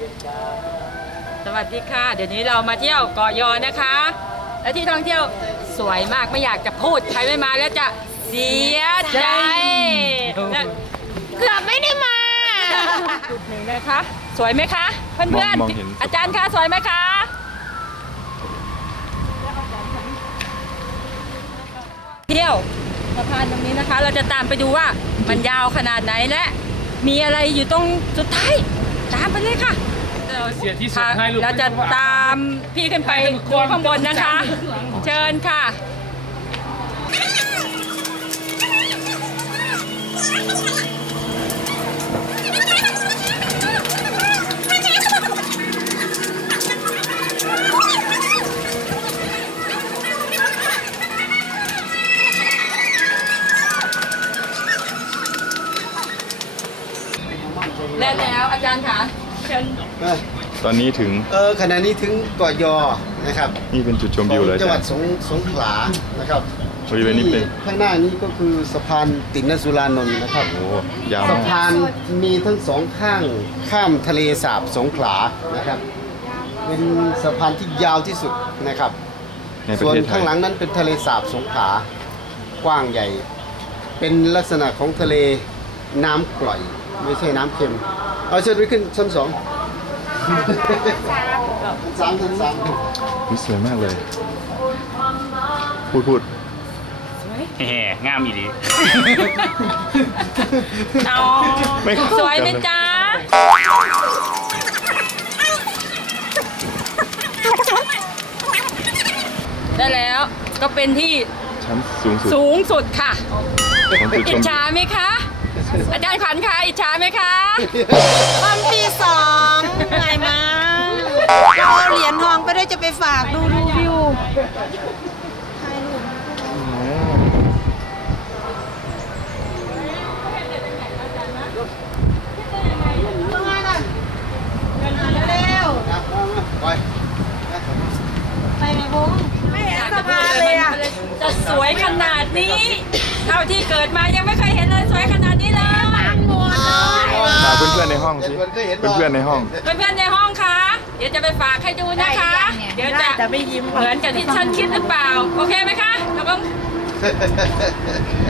สวัสดีค่ะ เดี๋ยวนี้เรามาเที่ยวเกาะยอนะคะ และที่ท่องเที่ยวสวยมากไม่อยากจะพูดใครไม่มาแล้วจะเสียใจเกือบไม่ได้มาจุดหนึ่งนะคะสวยไหมคะเพื่อนๆอาจารย์คะสวยไหมคะเที่ยวสะพานตรงนี้นะคะเราจะตามไปดูว่า มันยาวขนาดไหนและ มีอะไรอยู่ตรงจุดท้ายตามไปเลยค่ะค่ะเราจะตามพี่ขึ้นไปข้างบนนะคะ เชิญค่ะ แล้ว อาจารย์ คะตอนนี้ถึงเออขณะนี้ถึงกอยอนะครับนี่เป็นจุดชมวิวเลยจังหวัดสงสงขลานะครับวิวนี้เป็นข้างหน้านี้ก็คือสะพานตินสุรานนท์นะครับโอ้ยาวสะพานมีทั้งสองข้างข้ามทะเลสาบสงขลานะครับ เป็นสะพานที่ยาวที่สุดนะครับส่วนข้างหลังนั้นเป็นทะเลสาบสงขลากว้างใหญ่ เป็นลักษณะของทะเลน้ำกร่อย ไม่ใช่น้ำเค็มเอาเชิญไปขึ้นชั้นสองสามสามสวยมากเลย พูดพูดแหงามอีดีเอาสวยนะจ๊ะ ได้แล้วก็เป็นที่ชั้นสูงสุดสูงสุดค่ะ อิจฉาไหมคะ อาจารย์ขวัญคะอิจฉาไหมคะความปีสองไงมาเอาเหรียญทองไปได้จะไปฝากดูดูวิวไปไม่ไม่เห็นะพาเลยอะจะสวยขนาดนี้ เท่าที่เกิดมายังไม่เคยเห็นเลยสวยขนาดนี้เลยมาเพื่อนเพื่อนในห้องสิ เพื่อนเพื่อนในห้อง เพื่อนเพื่อนในห้องคะเดี๋ยวจะไปฝากให้ดูนะคะ เดี๋ยวจะจะไม่ยิ้มเหมือนกับที่ฉันคิดหรือเปล่า โอเคไหมคะกระบอง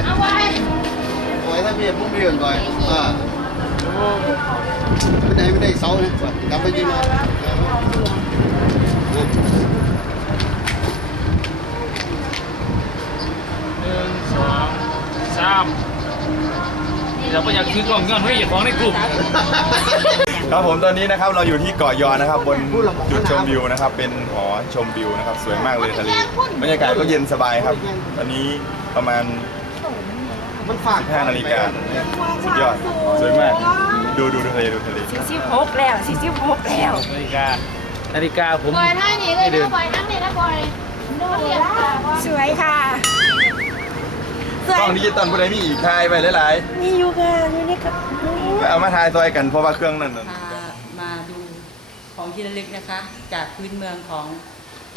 เอาไว้โอ้ยถ้าเบียร์พุ่งเบียร์หน่อยอ่าไม่ได้ไม่ได้เซาเนี่ยกลับไปยิ้มอ่ะคือกล่องเงินไม่อยากของในกลุ่มครับผมตอนนี้นะครับเราอยู่ที่เกาะยอนนะครับ บนจุดชมวิวนะครับ เป็นหอชมวิวนะครับ สวยมากเลยทะเลบรรยากาศก็เย็นสบายครับ ตอนนี้ประมาณห้านาฬิกาสุดยอดสวยมากดูดูทะเลดูทะเลสี่สิบหกแล้วสี่สิบหกแล้วนาฬิกานาฬิกาผมปล่อยท่านี้เลยนะปล่อย่านี้นะปล่สวยค่ะซอยห้องดิจิตอลบุได้มีอีกใครไปหลายๆมีอยู่ค่ะอย่นี่ครับเอามาถ่ายซอยกันเพราะว่าเครื่องนั่นนมาดูของที่ระลึกนะคะ จากพื้นเมืองของ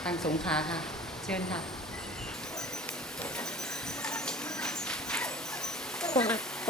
ทางสงขลาค่ะ เชิญค่ะโอ้โห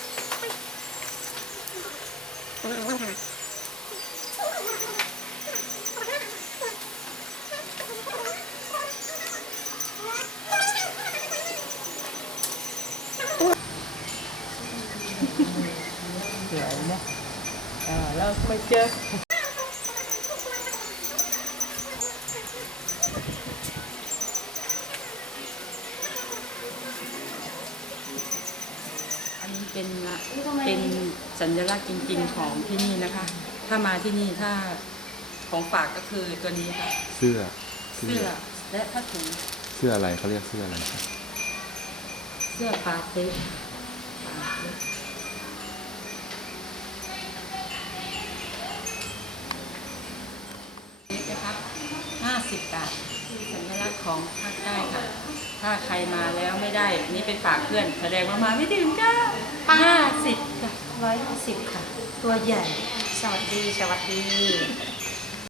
สวยนะแล้วไม่เจอเป็นเป็นสัญลักษณ์จริงๆของที่นี่นะคะ ถ้ามาที่นี่ถ้าของฝากก็คือตัวนี้ค่ะ เสื้อ เสื้อ และผ้าถุงเสื้ออะไรเขาเรียกเสื้ออะไรเสื้อปาเต้10บาทสัญลักษณ์ของภาคใต้ค่ะ ถ้าใครมาแล้วไม่ได้นี่เป็นฝากเพื่อนแสดงว่ามาไม่ถึงจ้าห้าสิบค่ะร้อยห้าสิบค่ะ ตัวใหญ่สวัสดีสวัสดี